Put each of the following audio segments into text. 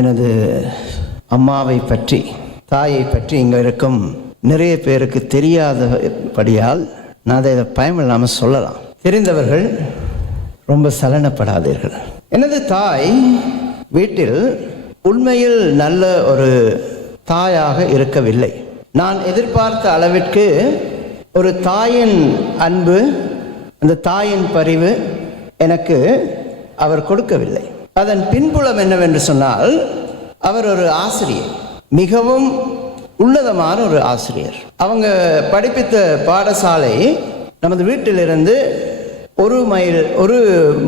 எனது அம்மாவை பற்றி தாயை பற்றி இங்கே இருக்கும் நிறைய பேருக்கு தெரியாதபடியால் நான் அதை பயமில்லாமல் சொல்லலாம். தெரிந்தவர்கள் ரொம்ப சலனப்படாதீர்கள். எனது தாய் வீட்டில் உண்மையில் நல்ல ஒரு தாயாக இருக்கவில்லை. நான் எதிர்பார்த்த அளவிற்கு ஒரு தாயின் அன்பு அந்த தாயின் பரிவு எனக்கு அவர் கொடுக்கவில்லை. அதன் பின்புலம் என்னவென்று சொன்னால் அவர் ஒரு ஆசிரியர். மிகவும் உன்னதமான ஒரு ஆசிரியர். அவங்க படிப்பித்த பாடசாலை நமது வீட்டிலிருந்து ஒரு மைல் ஒரு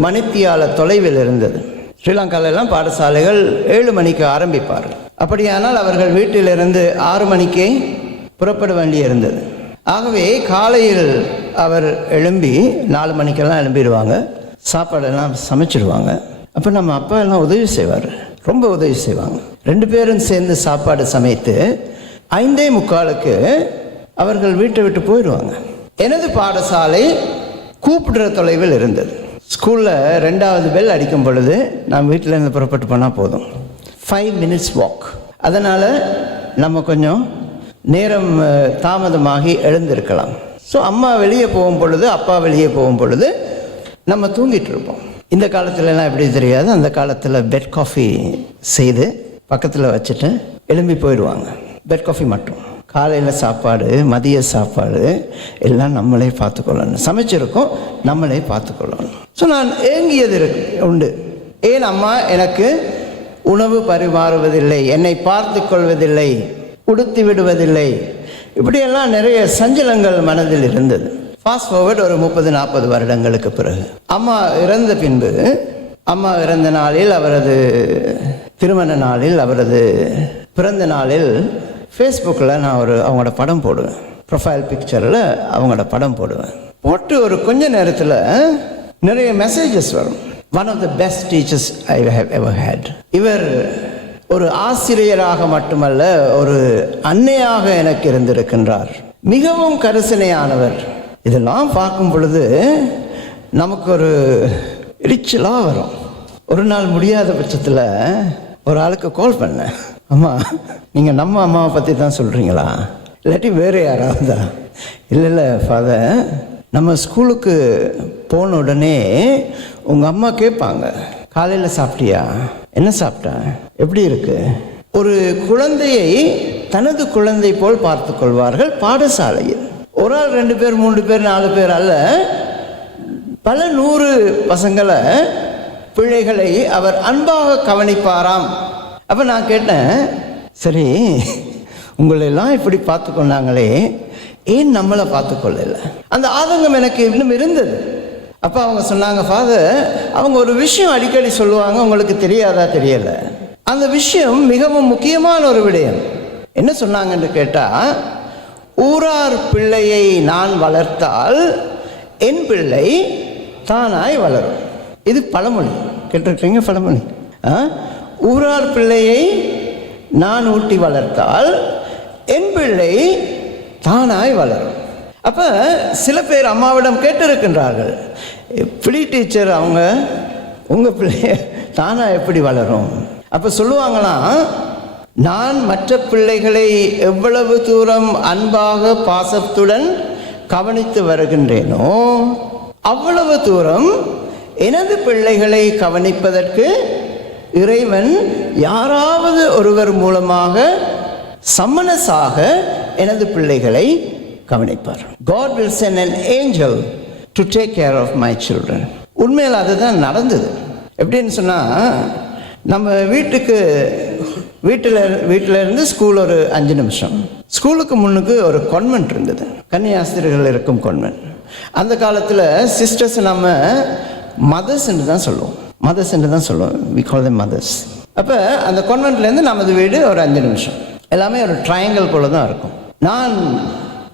மணித்தியால தொலைவில் இருந்தது. ஸ்ரீலங்காவிலெல்லாம் பாடசாலைகள் ஏழு மணிக்கு ஆரம்பிப்பார்கள். அப்படியானால் அவர்கள் வீட்டிலிருந்து ஆறு மணிக்கே புறப்பட வேண்டி இருந்தது. ஆகவே காலையில் அவர் எழும்பி நாலு மணிக்கெல்லாம் எழும்பிடுவாங்க. சாப்பாடெல்லாம் சமைச்சிடுவாங்க அப்போ நம்ம அப்பா எல்லாம் உதவி செய்வார். ரொம்ப உதவி செய்வாங்க. ரெண்டு பேரும் சேர்ந்து சாப்பாடு சமைத்து ஐந்தே முக்காலுக்கு அவர்கள் வீட்டை விட்டு போயிடுவாங்க. எனது பாடசாலை கூப்பிடுற தொலைவில் இருந்தது. ஸ்கூலில் ரெண்டாவது பெல் அடிக்கும் பொழுது நான் வீட்டிலேருந்து புறப்பட்டு போனால் போதும். ஃபைவ் மினிட்ஸ் வாக் அதனால் நம்ம கொஞ்சம் நேரம் தாமதமாகி எழுந்திருக்கலாம். ஸோ அம்மா வெளியே போகும் பொழுது அப்பா வெளியே போகும் பொழுது நம்ம தூங்கிட்டு இருப்போம். இந்த காலத்துலலாம் எப்படி தெரியாது. அந்த காலத்தில் பெட் காஃபி செய்து பக்கத்தில் வச்சுட்டு எழும்பி போயிடுவாங்க. பெட் காஃபி மட்டும். காலையில் சாப்பாடு மதிய சாப்பாடு எல்லாம் நம்மளே பார்த்துக்கொள்ளணும். சமைச்சிருக்கோம் நம்மளே பார்த்துக்கொள்ளணும். ஸோ நான் ஏங்கியது இருக்கு உண்டு. ஏன் அம்மா எனக்கு உணவு பரிமாறுவதில்லை என்னை பார்த்து கொள்வதில்லை உடுத்தி விடுவதில்லை. இப்படியெல்லாம் நிறைய சஞ்சலங்கள் மனதில் இருந்தது. ஃபாஸ்ட் ஃபார்வர்ட் ஒரு முப்பது நாற்பது வருடங்களுக்கு பிறகு. அம்மா இறந்த பின்பு அம்மா இறந்த நாளில் அவரது திருமண நாளில் அவரது பிறந்த நாளில் ஃபேஸ்புக்கில் நான் ஒரு அவங்களோட படம் போடுவேன். ப்ரொஃபைல் பிக்சரில் அவங்களோட படம் போடுவேன். போட்டு ஒரு கொஞ்ச நேரத்தில் நிறைய மெசேஜஸ் வரும். One of the best teachers I have ever had இவர் ஒரு ஆசிரியராக மட்டுமல்ல ஒரு அன்னையாக எனக்கு இருந்திருக்கின்றார். மிகவும் கரிசனையானவர். இதெல்லாம் பார்க்கும் பொழுது நமக்கு ஒரு எரிச்சலாக வரும். ஒரு நாள் முடியாத பட்சத்தில் ஒரு ஆளுக்கு கால் பண்ணேன். அம்மா நீங்கள் நம்ம அம்மாவை பற்றி தான் சொல்கிறீங்களா இல்லாட்டி வேறு யாராவதா? இல்லை இல்லை ஃபாதர் நம்ம ஸ்கூலுக்கு போன உடனே உங்கள் அம்மா கேட்பாங்க. காலையில் சாப்பிட்டியா? என்ன சாப்பிட்ட? எப்படி இருக்கு? ஒரு குழந்தையை தனது குழந்தை போல் பார்த்து கொள்வார்கள் பாடசாலையில். ஒரு ஆள் ரெண்டு பேர் மூன்று பேர் நாலு பேர் அல்ல. பல நூறு பசங்களை பிள்ளைகளை அவர் அன்பாக கவனிப்பாராம். அப்போ நான் கேட்டேன் சரி உங்களெல்லாம் இப்படி பார்த்து கொண்டாங்களே ஏன் நம்மளை பார்த்து அந்த ஆதங்கம் எனக்கு இன்னும் இருந்தது. அப்போ அவங்க சொன்னாங்க ஃபாதர் அவங்க ஒரு விஷயம் அடிக்கடி சொல்லுவாங்க உங்களுக்கு தெரியாதா தெரியலை. அந்த விஷயம் மிகவும் முக்கியமான ஒரு விடயம். என்ன சொன்னாங்கன்னு கேட்டால் ஊரார் பிள்ளையை நான் வளர்த்தால் என் பிள்ளை தானாய் வளரும். இது பழமொழி. கேட்டிருக்கீங்க பழமொழி? ஆ? ஊரார் பிள்ளையை நான் ஊட்டி வளர்த்தால் என் பிள்ளை தானாய் வளரும். அப்போ சில பேர் அம்மாவிடம் கேட்டிருக்கின்றார்கள் எப்படி டீச்சர் அவங்க உங்கள் பிள்ளைய தானாக எப்படி வளரும்? அப்போ சொல்லுவாங்களாம் நான் மற்ற பிள்ளைகளை எவ்வளவு தூரம் அன்பாக பாசத்துடன் கவனித்து வருகின்றேனோ அவ்வளவு தூரம் எனது பிள்ளைகளை கவனிப்பதற்கு இறைவன் யாராவது ஒருவர் மூலமாக சம்மனஸாக எனது பிள்ளைகளை கவனிப்பார். God will send an angel to take care of my children உண்மையில் அதுதான் நடந்தது. எப்படின்னு சொன்னால் நம்ம வீட்டுக்கு வீட்டில் வீட்டில் இருந்து ஸ்கூல் ஒரு அஞ்சு நிமிஷம். ஸ்கூலுக்கு முன்னுக்கு ஒரு கான்வென்ட் இருந்தது. கன்னியாஸ்திரிகள் இருக்கும் கான்வென்ட் அந்த காலத்தில் சிஸ்டர்ஸ் நம்ம மதர்ஸ் என்று தான் சொல்லுவோம். மதர்ஸ் என்று தான் சொல்லுவோம். வி கால் them மதர்ஸ் அப்போ அந்த கான்வென்ட்லேருந்து நமது வீடு ஒரு அஞ்சு நிமிஷம். எல்லாமே ஒரு ட்ரையாங்கிள் போல தான் இருக்கும். நான்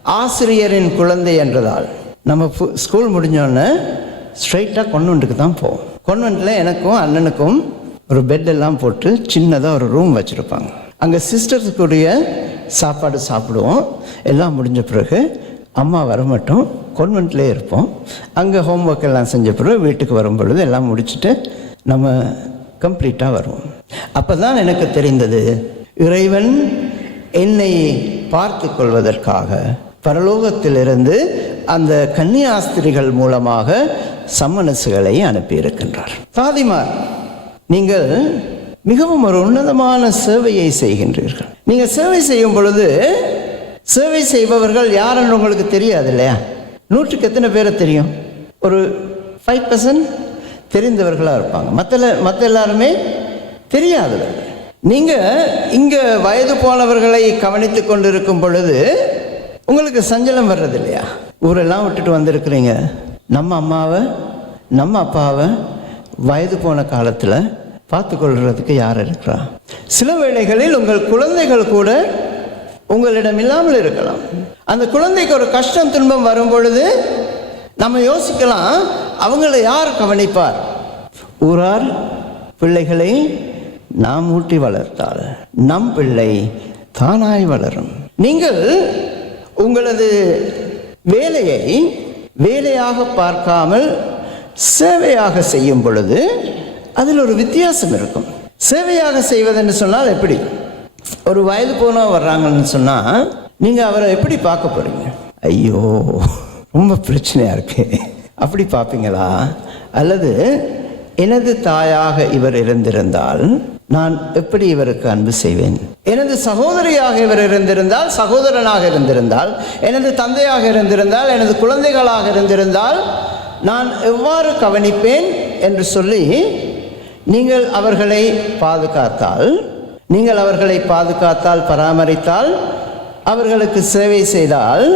ஆசிரியரின் குழந்தை என்றதால் நம்ம ஃபு- ஸ்கூல் முடிஞ்சோடனே ஸ்ட்ரைட்டாக கொன்வெண்ட்டுக்கு தான் போவோம். கொன்வெண்ட்டில் எனக்கும் அண்ணனுக்கும் ஒரு பெட்டெல்லாம் போட்டு சின்னதாக ஒரு ரூம் வச்சுருப்பாங்க. அங்கே சிஸ்டர்ஸுக்குரிய சாப்பாடு சாப்பிடுவோம். எல்லாம் முடிஞ்ச பிறகு அம்மா வர மட்டும் கான்வென்ட்லேயே இருப்போம். அங்கே ஹோம் ஒர்க் எல்லாம் செஞ்ச பிறகு வீட்டுக்கு வரும் பொழுது எல்லாம் முடிச்சுட்டு நம்ம கம்ப்ளீட்டாக வருவோம். அப்போ தான் எனக்கு தெரிந்தது இறைவன் என்னை பார்த்து கொள்வதற்காக பரலோகத்திலிருந்து அந்த கன்னியாஸ்திரிகள் மூலமாக சம்மனசுகளை அனுப்பியிருக்கின்றார். பாதிமார் நீங்கள் மிகவும் ஒரு உன்னதமான சேவையை செய்கின்றீர்கள். நீங்கள் சேவை செய்யும் பொழுது சேவை செய்பவர்கள் யாருன்னு உங்களுக்கு தெரியாது இல்லையா? நூற்றுக்கு எத்தனை பேரை தெரியும்? ஒரு ஃபைவ் பர்சன்ட் தெரிந்தவர்களாக இருப்பாங்க. மற்ற மற்ற எல்லாருமே தெரியாதவர்கள். நீங்கள் இங்கே வயது போனவர்களை கவனித்து கொண்டு இருக்கும் பொழுது உங்களுக்கு சஞ்சலம் வர்றது இல்லையா? ஊரெல்லாம் விட்டுட்டு வந்திருக்கிறீங்க. நம்ம அம்மாவை நம்ம அப்பாவை வயது போன காலத்தில் பார்த்து கொள்றதுக்கு யார் இருக்கிறா? சில வேளைகளில் உங்கள் குழந்தைகள் கூட உங்களிடம் இல்லாமல் இருக்கலாம். அந்த குழந்தைக்கு ஒரு கஷ்டம் துன்பம் வரும் பொழுது நம்ம யோசிக்கலாம் அவங்கள யார் கவனிப்பார்? ஊரார் பிள்ளைகளை நாம் ஊட்டி வளர்த்தால் நம் பிள்ளை தானாய் வளரும். நீங்கள் உங்களது வேலையை வேலையாக பார்க்காமல் சேவையாக செய்யும் பொழுது அதில் ஒரு வித்தியாசம் இருக்கும். சேவையாக செய்வதுன்னு சொன்னால் எப்படி? ஒரு வயது போன வர்றாங்கன்னு சொன்னால் நீங்கள் அவரை எப்படி பார்க்க போகிறீங்க ஐயோ ரொம்ப பிரச்சனையாக இருக்கு. அப்படி பார்ப்பீங்களா? அல்லது எனது தாயாக இவர் இருந்திருந்தால் நான் எப்படி இவருக்கு அன்பு செய்வேன்? எனது சகோதரியாக இவர் இருந்திருந்தால் சகோதரனாக இருந்திருந்தால் எனது தந்தையாக இருந்திருந்தால் எனது குழந்தைகளாக இருந்திருந்தால் நான் எவ்வாறு கவனிப்பேன்? என்று சொல்லி நீங்கள் அவர்களை பாதுகாத்தால் நீங்கள் அவர்களை பாதுகாத்தால் பராமரித்தால் அவர்களுக்கு சேவை செய்தால்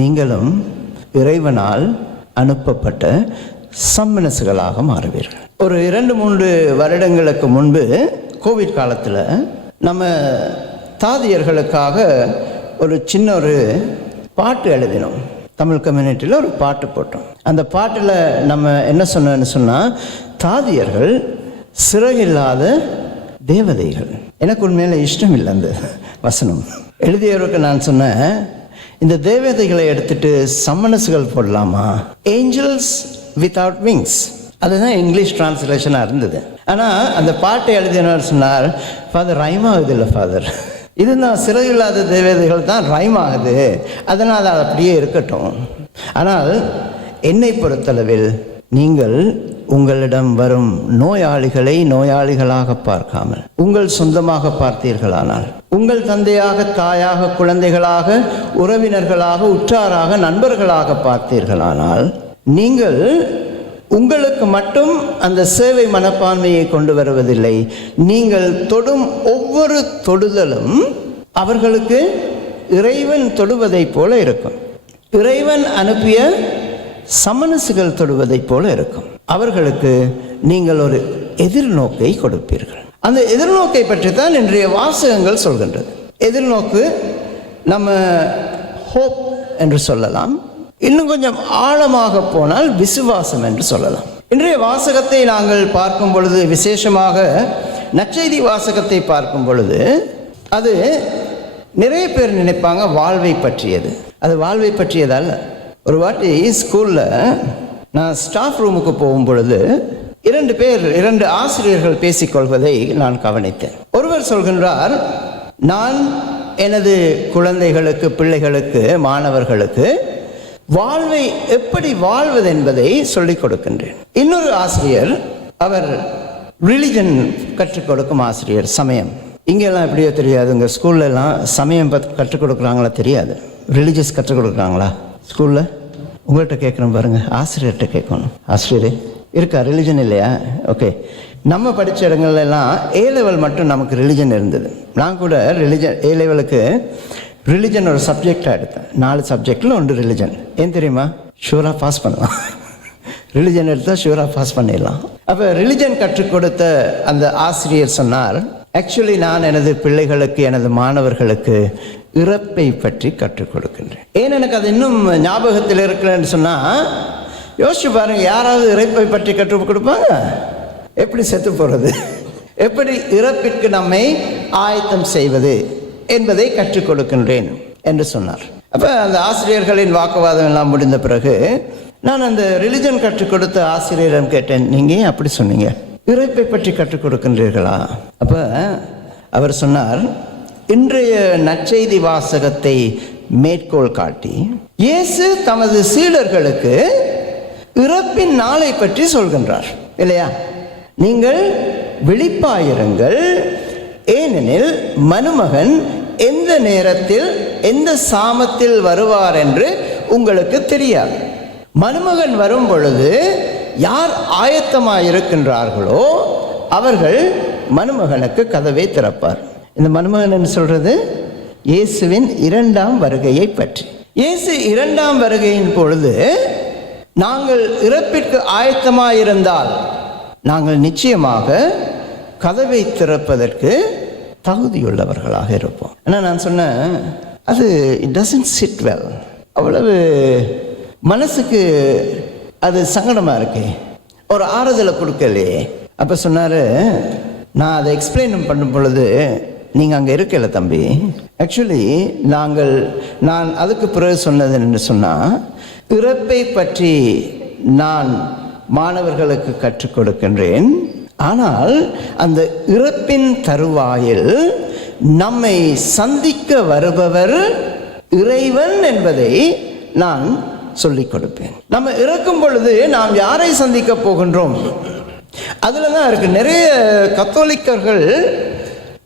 நீங்களும் இறைவனால் அனுப்பப்பட்ட சம்மனசுகளாக மாறுவீர்கள். ஒரு இரண்டு மூன்று வருடங்களுக்கு முன்பு கோவிட் காலத்தில் நம்ம தாதியர்களுக்காக ஒரு சின்ன ஒரு பாட்டு எழுதினோம். தமிழ் கம்யூனிட்டியில் ஒரு பாட்டு போட்டோம். அந்த பாட்டில் நம்ம என்ன சொன்னோன்னு சொன்னால் தாதியர்கள் சிறகில்லாத தேவதைகள். எனக்கு உண்மையில் இஷ்டம் இல்லை அந்த வசனம். எழுதியவருக்கு நான் சொன்னேன் இந்த தேவதைகளை எடுத்துட்டு சம்மனசுகள் போடலாமா? ஏஞ்சல்ஸ் வித்தவுட் விங்ஸ் அதுதான் இங்கிலீஷ் டிரான்ஸ்லேஷனாக இருந்தது. ஆனால் அந்த பாட்டை எழுதினார் சொன்னார் ஃபாதர் ரைம் ஆகுது இல்லை ஃபாதர் இதுதான் சிறையில்லாத தேவதைகள் தான் ரைம் ஆகுது அதனால் அது அப்படியே இருக்கட்டும். ஆனால் என்னை பொறுத்தளவில் நீங்கள் உங்களிடம் வரும் நோயாளிகளை நோயாளிகளாக பார்க்காமல் உங்கள் சொந்தமாக பார்த்தீர்களானால் உங்கள் தந்தையாக தாயாக குழந்தைகளாக உறவினர்களாக உற்றாராக நண்பர்களாக பார்த்தீர்களானால் நீங்கள் உங்களுக்கு மட்டும் அந்த சேவை மனப்பான்மையை கொண்டு வருவதில்லை. நீங்கள் தொடும் ஒவ்வொரு தொடுதலும் அவர்களுக்கு இறைவன் தொடுவதைப் போல இருக்கும். இறைவன் அனுப்பிய சமனசுகள் தொடுவதைப் போல இருக்கும். அவர்களுக்கு நீங்கள் ஒரு எதிர்நோக்கை கொடுப்பீர்கள். அந்த எதிர்நோக்கை பற்றி தான் இன்றைய வாசகங்கள் சொல்கின்றது. எதிர்நோக்கு நம்ம ஹோப் என்று சொல்லலாம். இன்னும் கொஞ்சம் ஆழமாக போனால் விசுவாசம் என்று சொல்லலாம். இன்றைய வாசகத்தை நாங்கள் பார்க்கும் பொழுது விசேஷமாக நற்செய்தி வாசகத்தை பார்க்கும் பொழுது அது நிறைய பேர் நினைப்பாங்க வாழ்வை பற்றியது. அது வாழ்வை பற்றியதல்ல. ஒரு வாட்டி ஸ்கூலில் நான் ஸ்டாஃப் ரூமுக்கு போகும் பொழுது இரண்டு பேர் இரண்டு ஆசிரியர்கள் பேசிக்கொள்வதை நான் கவனித்தேன். ஒருவர் சொல்கின்றார் நான் எனது குழந்தைகளுக்கு பிள்ளைகளுக்கு மாணவர்களுக்கு வாழ்வை எப்படி வாழ்வது என்பதை சொல்லிக் கொடுக்கின்றேன். இன்னொரு ஆசிரியர் அவர் ரிலிஜன் கற்றுக் கொடுக்கும் ஆசிரியர் சமயம். இங்கெல்லாம் எப்படியோ தெரியாது உங்கள் ஸ்கூல்லலாம் சமயம் பத் கற்றுக் கொடுக்குறாங்களா தெரியாது. ரிலீஜியஸ் கற்றுக் கொடுக்குறாங்களா ஸ்கூலில் உங்கள்கிட்ட கேட்கணும் பாருங்கள் ஆசிரியர்கிட்ட கேட்கணும். ஆசிரியரே இருக்கா ரிலிஜன் இல்லையா? ஓகே நம்ம படித்த இடங்கள்லாம் ஏ லெவல் மட்டும் நமக்கு ரிலிஜன் இருந்தது. நான் கூட ரிலிஜன் ஏ லெவலுக்கு ரிலிஜன் ஒரு சப்ஜெக்டாக எடுத்தேன். நாலு சப்ஜெக்டில் ஒன்று ரிலிஜன் ஏன் தெரியுமா? ஷூராக பாஸ் பண்ணலாம். ரிலிஜன் எடுத்தால் ஷூராக பாஸ் பண்ணிடலாம். அப்போ ரிலிஜன் கற்றுக் கொடுத்த அந்த ஆசிரியர் சொன்னார் ஆக்சுவலி நான் எனது பிள்ளைகளுக்கு எனது மாணவர்களுக்கு இறப்பை பற்றி கற்றுக் கொடுக்கின்றேன். ஏன் எனக்கு அது இன்னும் ஞாபகத்தில் இருக்கிறேன்னு சொன்னால் யோசிச்சு பாருங்க யாராவது இறப்பை பற்றி கற்றுக் கொடுப்பாங்க? எப்படி செத்து போகிறது எப்படி இறப்பிற்கு நம்மை ஆயத்தம் செய்வது? என்பதை கற்றுக் கொடுக்கின்றேன் என்று சொன்னார். அப்போ அந்த ஆசிரியர்களின் வாக்குவாதம் எல்லாம் முடிந்த பிறகு நான் அந்த ரிலிஜன் கற்றுக் கொடுத்த ஆசிரியரிடம் கேட்டேன். நீங்கள் ஏன் அப்படி சொன்னீங்க? இறைப்பை பற்றி கற்றுக் கொடுக்கின்றீர்களா? அப்ப அவர் சொன்னார் இன்றைய நற்செய்தி வாசகத்தை மேற்கோள் காட்டி இயேசு தமது சீடர்களுக்கு இறப்பின் நாளை பற்றி சொல்கின்றார். இல்லையா? நீங்கள் விழிப்பாயிருங்கள் ஏனெனில் மனுமகன் எந்த நேரத்தில் எந்த சாமத்தில் வருவார் என்று உங்களுக்கு தெரியாது. மனுமகன் வரும் பொழுது யார் ஆயத்தமாக இருக்கின்றார்களோ அவர்கள் மனுமகனுக்கு கதவை திறப்பார். இந்த மனுமகன் என்று சொல்றது? இயேசுவின் இரண்டாம் வருகையை பற்றி. இயேசு இரண்டாம் வருகையின் பொழுது நாங்கள் இறப்பிற்கு ஆயத்தமாயிருந்தால் நாங்கள் நிச்சயமாக கதவை திறப்பதற்கு தகுதியுள்ளவர்களாக இருப்போம். ஆனால் நான் சொன்னேன் அது இட் டசன்ட் சிட் வெல் அவ்வளவு மனசுக்கு அது சங்கடமாக இருக்கு. ஒரு ஆறுதலை கொடுக்கலையே அப்போ சொன்னார் நான் அதை எக்ஸ்பிளைன் பண்ணும் பொழுது நீங்கள் அங்கே இருக்கல தம்பி. ஆக்சுவலி நாங்கள் நான் அதுக்கு பிறகு சொன்னது என்று சொன்னால் பிறப்பை பற்றி நான் மாணவர்களுக்கு கற்றுக் கொடுக்கின்றேன். ஆனால் அந்த இறப்பின் தருவாயில் நம்மை சந்திக்க வருபவர் இறைவன் என்பதை நான் சொல்லிக் கொடுப்பேன். நம்ம இறக்கும் பொழுது நாம் யாரை சந்திக்க போகின்றோம்? அதில் தான் இருக்கு. நிறைய கத்தோலிக்கர்கள்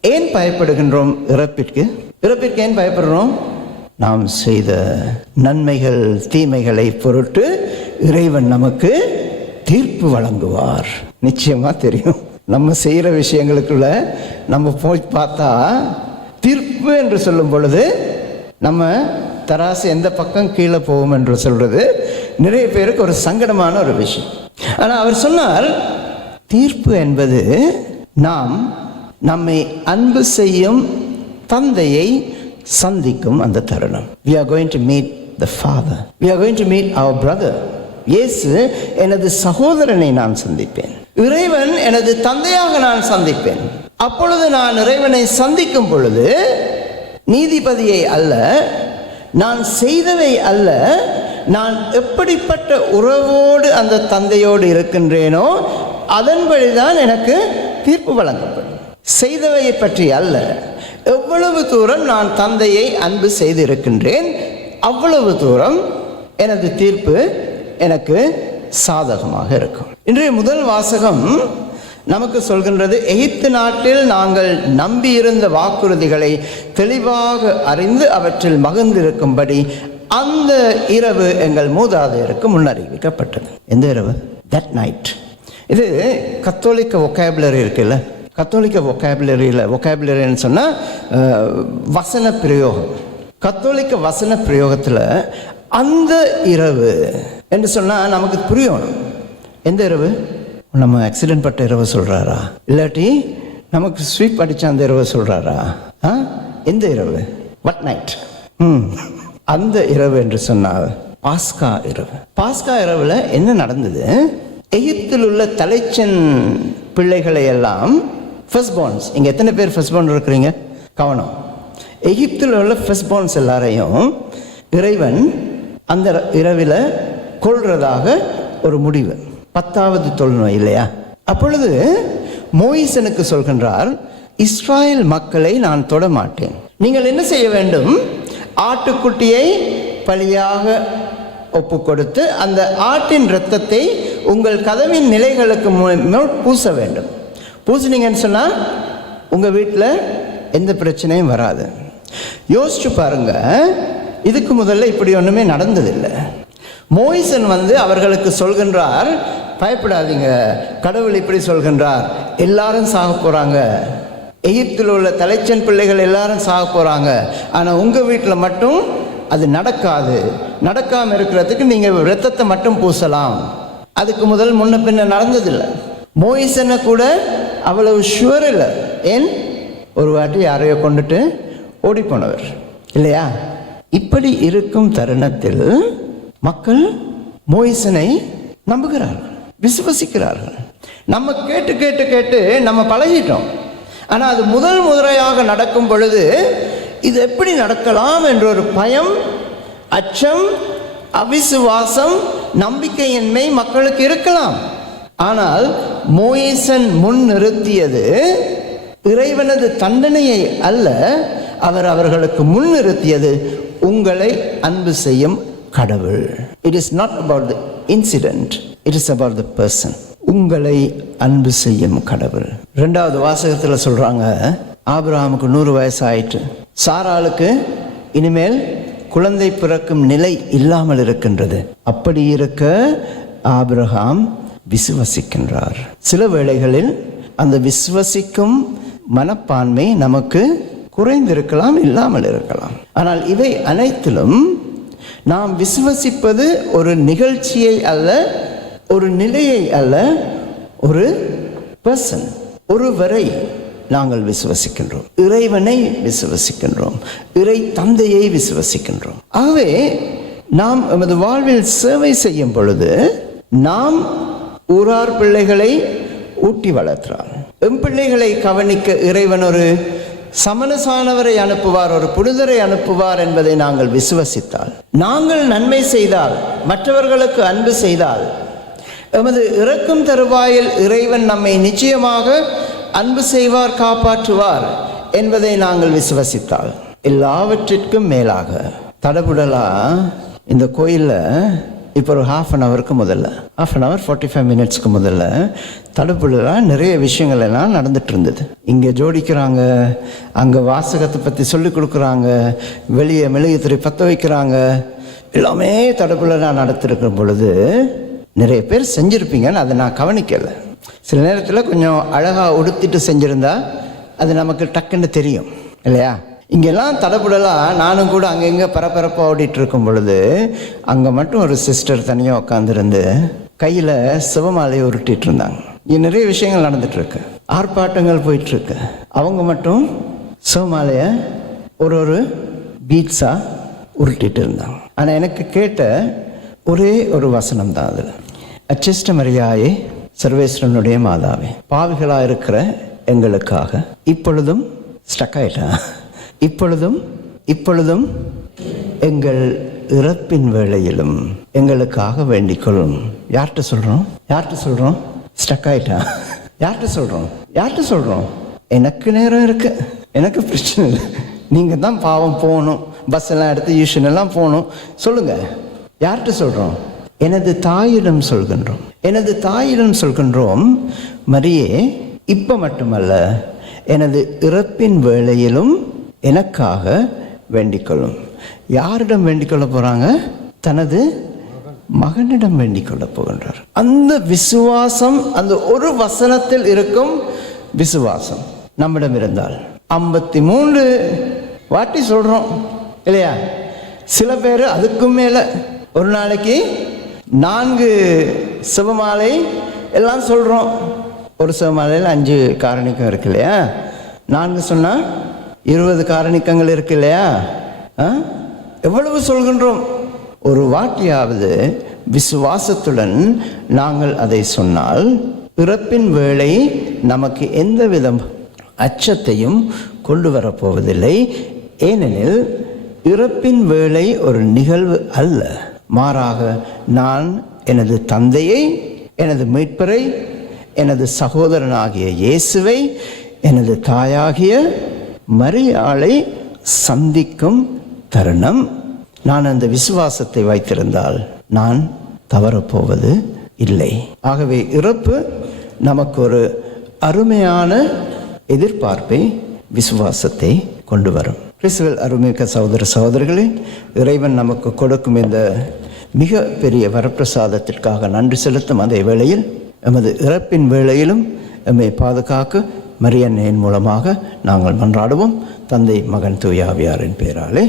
ஏன் பயப்படுகின்றோம் இறப்பிற்கு? இறப்பிற்கு ஏன் பயப்படுறோம்? நாம் செய்த நன்மைகள் தீமைகளை பொருட்டு இறைவன் நமக்கு தீர்ப்பு வழங்குவார். நிச்சயமாக தெரியும். நம்ம செய்கிற விஷயங்களுக்குள்ள நம்ம போய் பார்த்தா தீர்ப்பு என்று சொல்லும் பொழுது நம்ம தராசு எந்த பக்கம் கீழே போகும் என்று சொல்கிறது நிறைய பேருக்கு ஒரு சங்கடமான ஒரு விஷயம். ஆனால் அவர் சொன்னார் தீர்ப்பு என்பது நாம் நம்மை அன்பு செய்யும் தந்தையை சந்திக்கும் அந்த தருணம். We are going to meet the father we are going to meet our brother இயேசு எனது சகோதரனை நான் சந்திப்பேன். இறைவன் எனது தந்தையாக நான் சந்திப்பேன். அப்பொழுது நான் இறைவனை சந்திக்கும் பொழுது நீதிபதியை அல்ல நான் செய்தவை அல்ல நான் எப்படிப்பட்ட உறவோடு அந்த தந்தையோடு இருக்கின்றேனோ அதன் வழிதான் எனக்கு தீர்ப்பு வழங்கப்படும். செய்தவையை பற்றி அல்ல எவ்வளவு தூரம் நான் தந்தையை அன்பு செய்திருக்கின்றேன் அவ்வளவு தூரம் எனது தீர்ப்பு எனக்கு சாதகமாக இருக்கும். இன்றைய முதல் வாசகம் நமக்கு சொல்கின்றது எகிப்து நாட்டில் நாங்கள் நம்பியிருந்த வாக்குறுதிகளை தெளிவாக அறிந்து அவற்றில் மகிழ்ந்திருக்கும்படி அந்த இரவு எங்கள் மூதாதையருக்கு முன்னறிவிக்கப்பட்டது. எந்த இரவு? தட் நைட் இது கத்தோலிக்க ஒக்காபுலரி இருக்குல்ல? கத்தோலிக்க ஒக்காபுலரியில் ஒக்காபுலரின்னு சொன்னால் வசன பிரயோகம். கத்தோலிக்க வசன பிரயோகத்தில் அந்த இரவு என்று சொன்னால் நமக்கு புரியணும். எந்த இரவு? நம்ம ஆக்சிடென்ட் பட்ட இரவு சொல்கிறாரா இல்லாட்டி நமக்கு ஸ்வீப் அடித்த அந்த இரவு சொல்கிறாரா ஆ? எந்த இரவு? வட் நைட் ம். அந்த இரவு என்று சொன்னால் பாஸ்கா இரவு. பாஸ்கா இரவில் என்ன நடந்தது? எகிப்தில் உள்ள தலைச்சன் பிள்ளைகளை எல்லாம் ஃபர்ஸ்ட் பார்ன்ஸ் இங்கே எத்தனை பேர் ஃபர்ஸ்ட் பார்ன் இருக்கிறீங்க? கவனம். எகிப்தில் உள்ள ஃபர்ஸ்ட் பார்ன்ஸ் எல்லாரையும் இறைவன் அந்த இரவில் கொள்றதாக ஒரு முடிவு. பத்தாவது தொழுநோய் இல்லையா? அப்பொழுது மோயிசனுக்கு சொல்கின்றார் இஸ்ராயல் மக்களை நான் தொட மாட்டேன் நீங்கள் என்ன செய்ய வேண்டும்? ஆட்டுக்குட்டியை பலியாக ஒப்பு கொடுத்து அந்த ஆட்டின் இரத்தத்தை உங்கள் கதவின் நிலைகளுக்கு பூச வேண்டும். பூசினீங்கன்னு சொன்னால் உங்கள் வீட்டில் எந்த பிரச்சனையும் வராது. யோசிச்சு பாருங்க இதுக்கு முதல்ல இப்படி ஒன்றுமே நடந்ததில்லை. மோயிசன் வந்து அவர்களுக்கு சொல்கின்றார் பயப்படாதீங்க கடவுள் இப்படி சொல்கின்றார் எல்லாரும் சாக போகிறாங்க எகிப்தில் உள்ள தலைச்சன் பிள்ளைகள் எல்லாரும் சாக போகிறாங்க ஆனால் உங்கள் வீட்டில் மட்டும் அது நடக்காது. நடக்காமல் இருக்கிறதுக்கு நீங்கள் ரத்தத்தை மட்டும் பூசலாம். அதுக்கு முதல் முன்ன பின்ன நடந்ததில்லை. மோயிசனை கூட அவ்வளவு ஷுவர் இல்லை. ஏன்? ஒரு வாட்டி யாரையோ கொண்டுட்டு ஓடி போனவர். இல்லையா? இப்படி இருக்கும் தருணத்தில் மக்கள் மோயிசனை நம்புகிறார்கள் விசுவசிக்கிறார்கள். நம்ம கேட்டு கேட்டு கேட்டு நம்ம பழகிட்டோம். ஆனால் அது முதல் முறையாக நடக்கும் பொழுது இது எப்படி நடக்கலாம் என்ற ஒரு பயம் அச்சம் அவிசுவாசம் நம்பிக்கையின்மை மக்களுக்கு இருக்கலாம். ஆனால் மோயேசன் முன் நிறுத்தியது இறைவனது தண்டனையை அல்ல அவர் அவர்களுக்கு முன் நிறுத்தியது உங்களை அன்பு செய்யும் கடவுள். It is not about the incident it is about the person உங்களை அன்பு செய்யும் கடவுள். ரெண்டாவது வாசகத்தில் சொல்றாங்க ஆபிரகாமுக்கு நூறு வயசு ஆயிட்டு சாராளுக்கு இனிமேல் குழந்தை பிறக்கும் நிலை இல்லாமல் இருக்கின்றது. அப்படி இருக்க ஆபிரகாம் விசுவசிக்கின்றார். சில வேளைகளில் அந்த விசுவசிக்கும் மனப்பான்மை நமக்கு குறைந்திருக்கலாம் இல்லாமல் இருக்கலாம். ஆனால் இவை அனைத்திலும் நாம் விசுவசிப்பது ஒரு நிகழ்ச்சியை அல்ல ஒரு நிலையை அல்ல ஒரு பர்சன் ஒருவரை நாங்கள் விசுவசிக்கின்றோம். இறைவனை விசுவசிக்கின்றோம். இறை தந்தையை விசுவசிக்கின்றோம். ஆகவே நாம் எமது வாழ்வில் சேவை செய்யும் பொழுது நாம் ஊரார் பிள்ளைகளை ஊட்டி வளர்த்தார் எம் பிள்ளைகளை கவனிக்க இறைவன் ஒரு சமணசானவரை அனுப்புவார் ஒரு புனிதரை அனுப்புவார் என்பதை நாங்கள் விசுவசித்தால் நாங்கள் நன்மை செய்தால் மற்றவர்களுக்கு அன்பு செய்தால். எமது இறக்கும் தருவாயில் இறைவன் நம்மை நிச்சயமாக அன்பு செய்வார் காப்பாற்றுவார் என்பதை நாங்கள் விசுவசித்தால். எல்லாவற்றிற்கும் மேலாக. தடபுடலா இந்த கோயிலில் இப்போ ஒரு ஹாஃப் அன் ஹவருக்கு முதல்ல half an hour forty five மினிட்ஸ்க்கு முதல்ல தடுப்புலாம் நிறைய விஷயங்கள் எல்லாம் நடந்துட்டு இருந்தது. இங்கே ஜோடிக்கிறாங்க அங்கே வாசகத்தை பற்றி சொல்லி கொடுக்குறாங்க வெளியே மெழுகுத்துறை பற்ற வைக்கிறாங்க. எல்லாமே தடுப்புலாம் நடத்திருக்கிற பொழுது நிறைய பேர் செஞ்சுருப்பீங்கன்னு அதை நான் கவனிக்கலை. சில நேரத்தில் கொஞ்சம் அழகாக உடுத்திட்டு செஞ்சுருந்தா அது நமக்கு டக்குன்னு தெரியும் இல்லையா? இங்கெல்லாம் தடபுடலாக நானும் கூட அங்கங்கே பரபரப்பாக ஓடிட்டு இருக்கும் பொழுது அங்கே மட்டும் ஒரு சிஸ்டர் தனியாக உட்காந்துருந்து கையில் சிவமாலையை உருட்டிட்டு இருந்தாங்க. இங்கே நிறைய விஷயங்கள் நடந்துட்டுருக்கு. ஆர்ப்பாட்டங்கள் போயிட்டுருக்கு. அவங்க மட்டும் சிவமாலையை ஒரு ஒரு பீட்ஸாக உருட்டிட்டு இருந்தாங்க. ஆனால் எனக்கு கேட்ட ஒரே ஒரு வசனம் தான் அதில் அச்சிஷ்ட மரியாயே சர்வேஸ்வரனுடைய மாதாவே பாவிகளாக இருக்கிற எங்களுக்காக இப்பொழுதும் ஸ்டக் ஆயிட்டேன். இப்பொழுதும் இப்பொழுதும் எங்கள் இறப்பின் வேளையிலும் எங்களுக்காக வேண்டிக் கொள்ளும். யார்கிட்ட சொல்கிறோம் யார்கிட்ட சொல்கிறோம் ஸ்டக் ஆயிட்டா? யார்கிட்ட சொல்கிறோம் யார்கிட்ட சொல்கிறோம் எனக்கு நேரம் இருக்கு. எனக்கு பிரச்சனை இல்லை. நீங்கள் தான் பாவம் போகணும். பஸ் எல்லாம் எடுத்து யூஷன் எல்லாம் போகணும். சொல்லுங்கள் யார்கிட்ட சொல்கிறோம் எனது தாயிடம் சொல்கின்றோம். எனது தாயிடம் சொல்கின்றோம் மரியே இப்போ மட்டுமல்ல எனது இறப்பின் வேளையிலும் எனக்காக வேண்டிக்கொள்ளும். யாரிடம் வேண்டிக்கொள்ள போகிறாங்க தனது மகனிடம் வேண்டிக்கொள்ள போகின்றார். அந்த விசுவாசம் அந்த ஒரு வசனத்தில் இருக்கும் விசுவாசம் நம்மிடம் இருந்தால். ஐம்பத்தி மூன்று வாட்டி சொல்கிறோம் இல்லையா? சில பேர் அதுக்கும் மேலே. ஒரு நாளைக்கு நான்கு சிவமாலை எல்லாம் சொல்கிறோம் ஒரு சிவமாலையில் அஞ்சு காரணிக்கும் இருக்கு இல்லையா? நான்கு சொன்னால் இருபது காரணிக்கங்கள் இருக்கு இல்லையா? ஆ? எவ்வளவு சொல்கின்றோம்? ஒரு வாட்டியாவது விசுவாசத்துடன் நாங்கள் அதை சொன்னால் பிறப்பின் வேளை நமக்கு எந்த விதம் அச்சத்தையும் கொண்டு வரப்போவதில்லை. ஏனெனில் இறப்பின் வேளை ஒரு நிகழ்வு அல்ல. மாறாக நான் எனது தந்தையை எனது மீட்பரை எனது சகோதரனாகிய இயேசுவை எனது தாயாகிய மரியாளை சந்திக்கும் தருணம். நான் அந்த விசுவாசத்தை வைத்திருந்தால் நான் தவறப்போவது இல்லை. ஆகவே இறப்பு நமக்கு ஒரு அருமையான எதிர்பார்ப்பை விசுவாசத்தை கொண்டு வரும். கிறிஸ்துவல் அருமிக்க சகோதர சகோதரர்களே இறைவன் நமக்கு கொடுக்கும் இந்த மிக பெரிய வரப்பிரசாதத்திற்காக நன்றி செலுத்தும் அதே வேளையில் எமது இறப்பின் வேளையிலும் எம்மை பாதுகாக்க மரியன்னையின் மூலமாக நாங்கள் மன்றாடுவோம். தந்தை மகன் தூயாவியாரின் பேராலே.